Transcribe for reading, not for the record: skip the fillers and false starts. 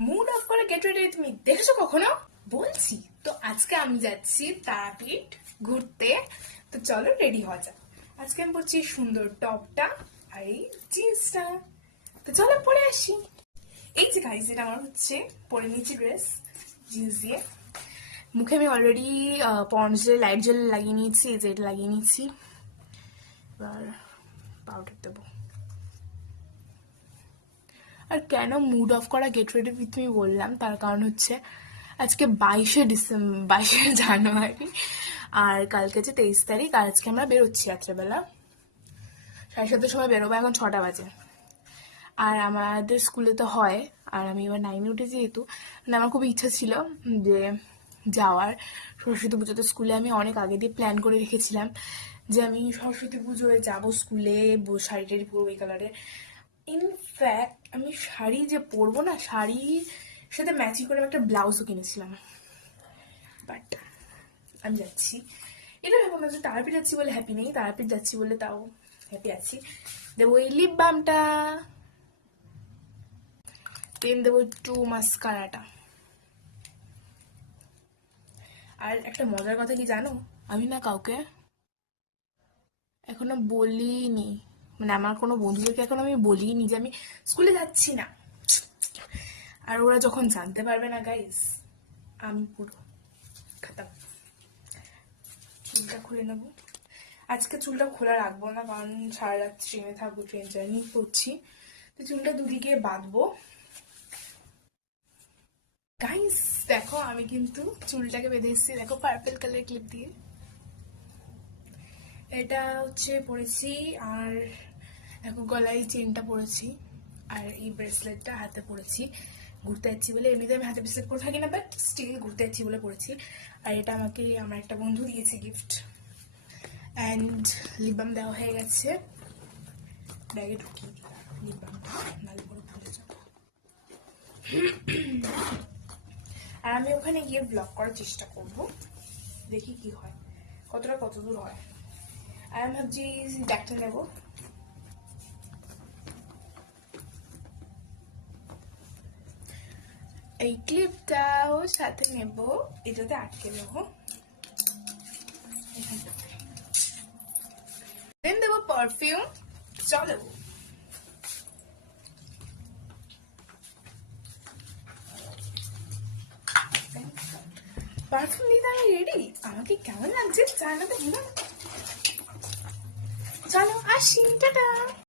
Mood of করে get ready তুমি দেখেছো কখনো? বলছি তো আজকে আমি যাচ্ছি তারাপীঠ ঘুরতে। তো চলো রেডি হওয়া যাক। আজকে আমি পরছি সুন্দর টপটা আর এই জিন্সটা। তো চলো পরে আসি। এই যে গাইজ, এটা আমার হচ্ছে পরে নিয়েছি ড্রেস জিন্স দিয়ে। মুখে আমি already Pond's gel light gel লাগিয়ে নিয়েছি, এই যে এটা লাগিয়ে নিয়েছি। এবার পাউডার দেবো। আর কেন মুড অফ করা গেট রেডি উইথ মি বললাম, তার কারণ হচ্ছে আজকে 22শে জানুয়ারি আর কালকে যে 23 তারিখ। আর আজকে আমরা বেরোচ্ছি রাত্রেবেলা 7:30 সময় বেরোবো, এখন 6টা বাজে। আর আমাদের স্কুলে তো হয়, আর আমি এবার 9-এ উঠেছি যেহেতু, মানে আমার খুব ইচ্ছা ছিল যে যাওয়ার। সরস্বতী পুজোতে স্কুলে আমি অনেক আগে দিয়ে প্ল্যান করে রেখেছিলাম যে আমি সরস্বতী পুজোয় যাবো স্কুলে, শাড়ি টাড়ি পরবো এই কালারে। ইনফ্যাক্ট আমি শাড়ি যে পরবো না, শাড়ির সাথে ম্যাচিং করে আমি একটা ব্লাউজও কিনেছিলাম। বাট আমি যাচ্ছি, এটা ভেবো না যে তারাপীঠ যাচ্ছি বলে হ্যাপি নেই, তারাপীঠ যাচ্ছি বলে তাও হ্যাপি আছি। দেবো এই লিপ বামটা, দেন দেবো একটু মাস্কারাটা। আর একটা মজার কথা কি জানো, আমি না কাউকে এখনো বলিনি, মানে আমার কোনো বন্ধুদেরকে এখন আমি বলিনি যে আমি স্কুলে যাচ্ছি না। আর ওরা যখন জানতে পারবে না গাইস, আমি পুরো খাতাম। চুলটা খুলে নেবো। আজকে চুলটা খোলা রাখবো না, কারণ সারা রাত ট্রেনে থাকবো, ট্রেন জার্নি করছি। তো চুলটা দুদিকে বাঁধবো। গাইস দেখো, আমি কিন্তু চুলটাকে বেঁধে এসেছি, দেখো পার্পল কালার ক্লিপ দিয়ে। এটা হচ্ছে পরেছি, আর এখন গলায় চেনটা পরেছি, আর এই ব্রেসলেটটা হাতে পরেছি। ঘুরতে যাচ্ছি বলে, এমনিতে আমি হাতে ব্রেসলেট পরে থাকি না, বাট স্টিল ঘুরতে যাচ্ছি বলে পরেছি। আর এটা আমাকে আমার একটা বন্ধু দিয়েছে গিফট। অ্যান্ড লিপ বাম দেওয়া হয়ে গেছে, ব্যাগে ঢুকিয়ে দিলাম লিপ বামটা, নালে করে ভুলে যাবো। আর আমি ওখানে গিয়ে ব্লগ করার চেষ্টা করব, দেখি কি হয়, কতদূর হয়। আর আমি ভাবছি ব্যাগটা নেবো। এই ক্লিপটাও সাথে নেব, এটাতে আটকে দেবো। দেন দেবো পারফিউম। চলো, পারফিউম দিতে আমি রেডি। আমাকে কেমন লাগছে জানাতে ভুলো না। চলো আসি, টাটা।